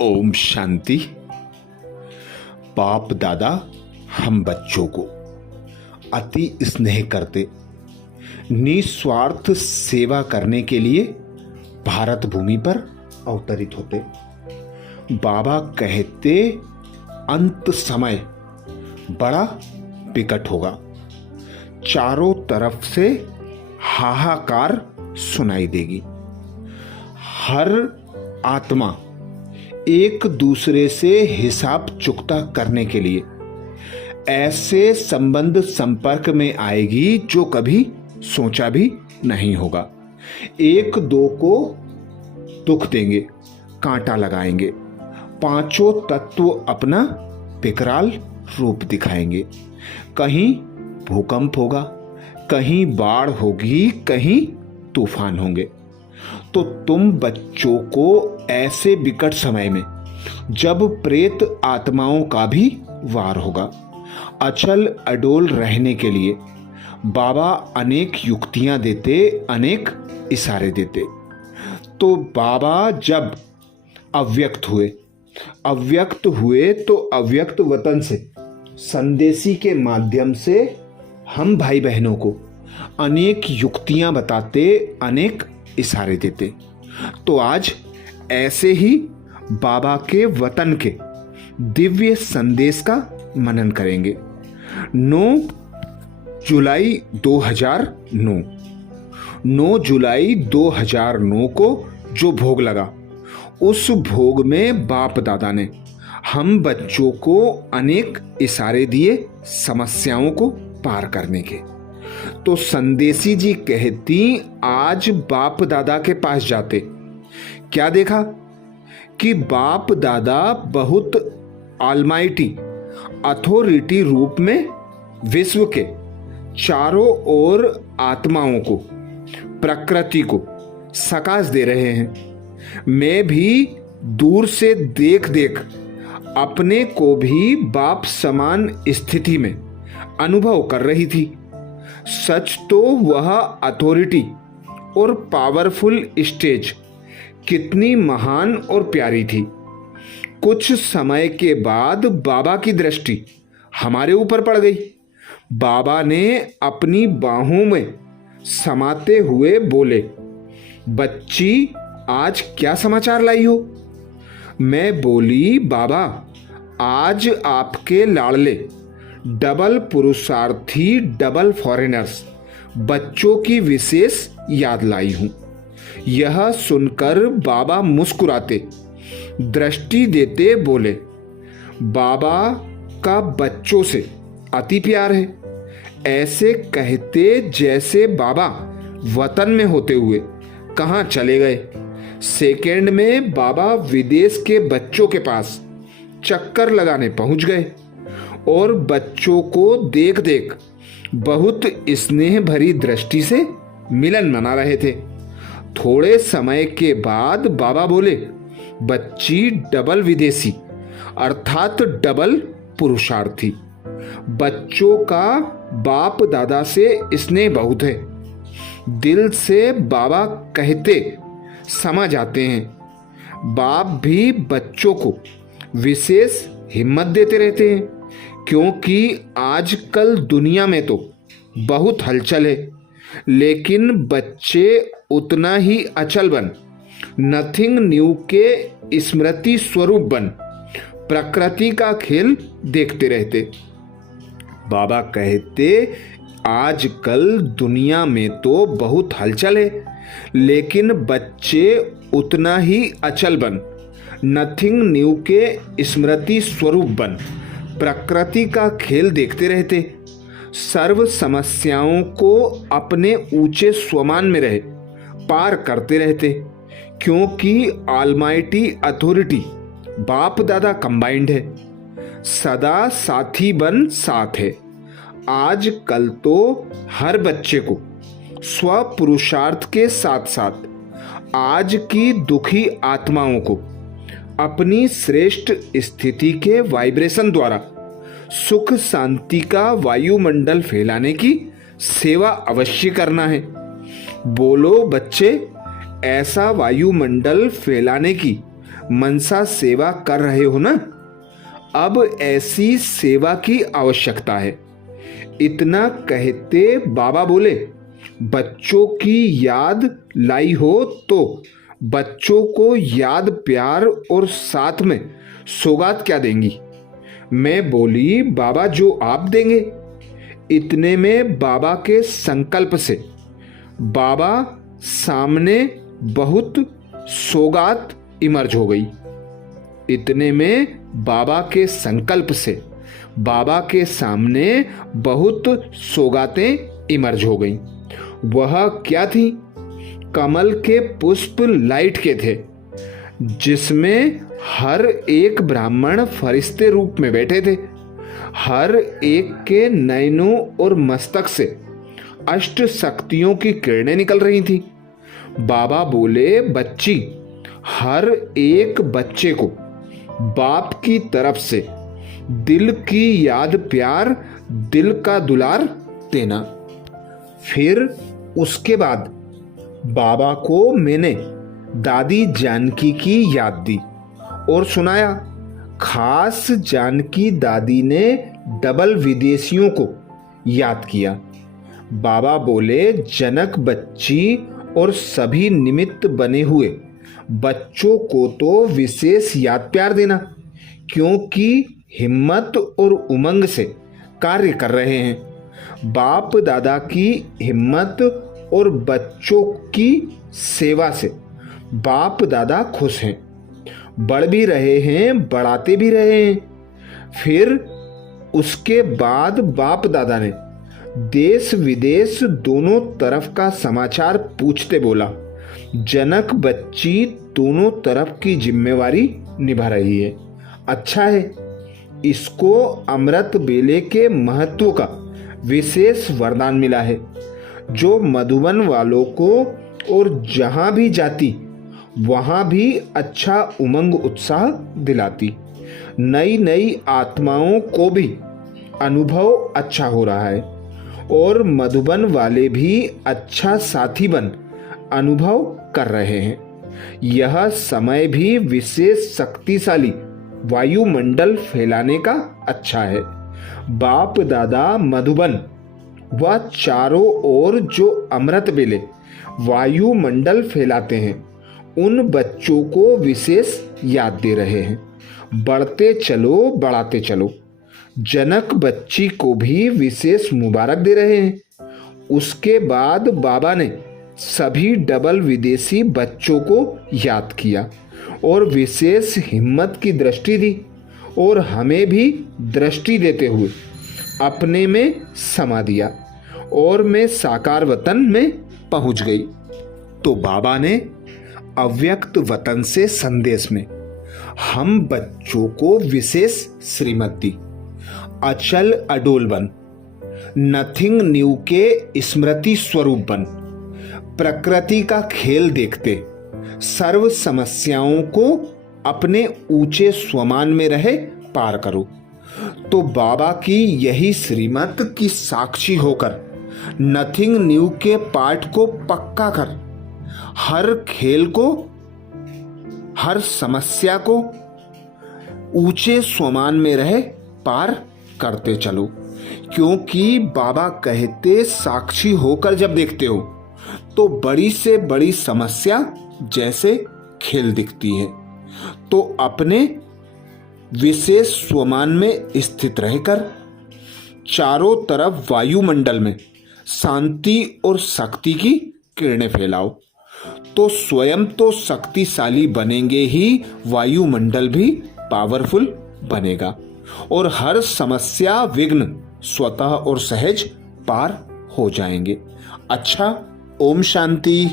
ओम शांति। बाप दादा हम बच्चों को अति स्नेह करते, निस्वार्थ सेवा करने के लिए भारत भूमि पर अवतरित होते। बाबा कहते अंत समय बड़ा विकट होगा, चारों तरफ से हाहाकार सुनाई देगी। हर आत्मा एक दूसरे से हिसाब चुकता करने के लिए ऐसे संबंध संपर्क में आएगी जो कभी सोचा भी नहीं होगा। एक दो को दुख देंगे, कांटा लगाएंगे, पांचों तत्व अपना विकराल रूप दिखाएंगे। कहीं भूकंप होगा, कहीं बाढ़ होगी, कहीं तूफान होंगे। तो तुम बच्चों को ऐसे विकट समय में, जब प्रेत आत्माओं का भी वार होगा, अचल अडोल रहने के लिए बाबा अनेक युक्तियां देते, अनेक इशारे देते। तो बाबा जब अव्यक्त हुए तो अव्यक्त वतन से संदेशी के माध्यम से हम भाई बहनों को अनेक युक्तियां बताते, अनेक इशारे देते। तो आज ऐसे ही बाबा के वतन के दिव्य संदेश का मनन करेंगे। 9 जुलाई 2009 को जो भोग लगा, उस भोग में बाप दादा ने हम बच्चों को अनेक इशारे दिए समस्याओं को पार करने के। तो संदेशी जी कहती आज बाप दादा के पास जाते, क्या देखा कि बाप दादा बहुत ऑलमाइटी अथॉरिटी रूप में विश्व के चारों ओर आत्माओं को, प्रकृति को सकाश दे रहे हैं। मैं भी दूर से देख देख अपने को भी बाप समान स्थिति में अनुभव कर रही थी। सच तो वह अथॉरिटी और पावरफुल स्टेज कितनी महान और प्यारी थी। कुछ समय के बाद बाबा की दृष्टि हमारे ऊपर पड़ गई। बाबा ने अपनी बाहों में समाते हुए बोले, बच्ची आज क्या समाचार लाई हो? मैं बोली, बाबा आज आपके लाडले डबल पुरुषार्थी, डबल फॉरेनर्स बच्चों की विशेष याद लाई हूं। यह सुनकर बाबा मुस्कुराते, दृष्टि देते बोले, बाबा का बच्चों से अति प्यार है। ऐसे कहते जैसे बाबा वतन में होते हुए कहां चले गए। सेकेंड में बाबा विदेश के बच्चों के पास चक्कर लगाने पहुंच गए और बच्चों को देख देख बहुत स्नेह भरी दृष्टि से मिलन मना रहे थे। थोड़े समय के बाद बाबा बोले, बच्ची डबल विदेशी अर्थात डबल पुरुषार्थी। बच्चों का बाप दादा से स्नेह बहुत है। दिल से बाबा कहते समझ आते हैं। बाप भी बच्चों को विशेष हिम्मत देते रहते हैं, क्योंकि आजकल दुनिया में तो बहुत हलचल है, लेकिन बच्चे उतना ही अचल बन, नथिंग न्यू के स्मृति स्वरूप बन, प्रकृति का खेल देखते रहते। बाबा कहते आजकल दुनिया में तो बहुत हलचल है, लेकिन बच्चे उतना ही अचल बन, नथिंग न्यू के स्मृति स्वरूप बन, प्रकृति का खेल देखते रहते। सर्व समस्याओं को अपने ऊंचे स्वमान में रहे पार करते रहते, क्योंकि ऑलमाइटी अथॉरिटी बाप दादा कंबाइंड है, सदा साथी बन साथ है। आज कल तो हर बच्चे को स्व पुरुषार्थ के साथ साथ आज की दुखी आत्माओं को अपनी श्रेष्ठ स्थिति के वाइब्रेशन द्वारा सुख शांति का वायुमंडल फैलाने की सेवा अवश्य करना है। बोलो बच्चे, ऐसा वायुमंडल फैलाने की मनसा सेवा कर रहे हो ना, अब ऐसी सेवा की आवश्यकता है। इतना कहते बाबा बोले, बच्चों की याद लाई हो तो बच्चों को याद प्यार और साथ में सौगात क्या देंगी? मैं बोली, बाबा जो आप देंगे। इतने में बाबा के संकल्प से बाबा सामने बहुत सौगात इमर्ज हो गई। इतने में बाबा के संकल्प से बाबा के सामने बहुत सौगातें इमर्ज हो गई। वह क्या थी? कमल के पुष्प लाइट के थे, जिसमें हर एक ब्राह्मण फरिश्ते रूप में बैठे थे। हर एक के नयनों और मस्तक से अष्ट शक्तियों की किरणें निकल रही थी। बाबा बोले, बच्ची, हर एक बच्चे को बाप की तरफ से दिल की याद प्यार, दिल का दुलार देना। फिर उसके बाद बाबा को मैंने दादी जानकी की याद दी और सुनाया। खास जानकी दादी ने डबल विदेशियों को याद किया। बाबा बोले, जनक बच्ची और सभी निमित्त बने हुए बच्चों को तो विशेष याद प्यार देना, क्योंकि हिम्मत और उमंग से कार्य कर रहे हैं। बाप दादा की हिम्मत और बच्चों की सेवा से बाप दादा खुश हैं, बढ़ भी रहे हैं, बढ़ाते भी रहे हैं। फिर उसके बाद बाप दादा ने देश विदेश दोनों तरफ का समाचार पूछते बोला, जनक बच्ची दोनों तरफ की जिम्मेवारी निभा रही है। अच्छा है, इसको अमृत बेले के महत्व का विशेष वरदान मिला है, जो मधुबन वालों को और जहां भी जाती वहां भी अच्छा उमंग उत्साह दिलाती। नई नई आत्माओं को भी अनुभव अच्छा हो रहा है और मधुबन वाले भी अच्छा साथी बन अनुभव कर रहे हैं। यह समय भी विशेष शक्तिशाली वायुमंडल फैलाने का अच्छा है। बाप दादा मधुबन व चारों ओर जो अमृत बेले वायुमंडल फैलाते हैं, उन बच्चों को विशेष याद दे रहे हैं। बढ़ते चलो, बढ़ाते चलो। जनक बच्ची को भी विशेष मुबारक दे रहे हैं। उसके बाद बाबा ने सभी डबल विदेशी बच्चों को याद किया और विशेष हिम्मत की दृष्टि दी और हमें भी दृष्टि देते हुए अपने में समा दिया और मैं साकार वतन में पहुंच गई। तो बाबा ने अव्यक्त वतन से संदेश में हम बच्चों को विशेष श्रीमत दी। अचल अडोल बन, नथिंग न्यू के स्मृति स्वरूप बन, प्रकृति का खेल देखते सर्व समस्याओं को अपने ऊंचे स्वमान में रहे पार करो। तो बाबा की यही श्रीमत की साक्षी होकर नथिंग न्यू के पाठ को पक्का कर हर खेल को, हर समस्या को ऊंचे स्वमान में रहे पार करते चलो। क्योंकि बाबा कहते, साक्षी होकर जब देखते हो तो बड़ी से बड़ी समस्या जैसे खेल दिखती है। तो अपने विशेष स्वमान में स्थित रहकर चारों तरफ वायुमंडल में शांति और शक्ति की किरणें फैलाओ, तो स्वयं तो शक्तिशाली बनेंगे ही, वायुमंडल भी पावरफुल बनेगा और हर समस्या विघ्न स्वतः और सहज पार हो जाएंगे। अच्छा, ओम शांति।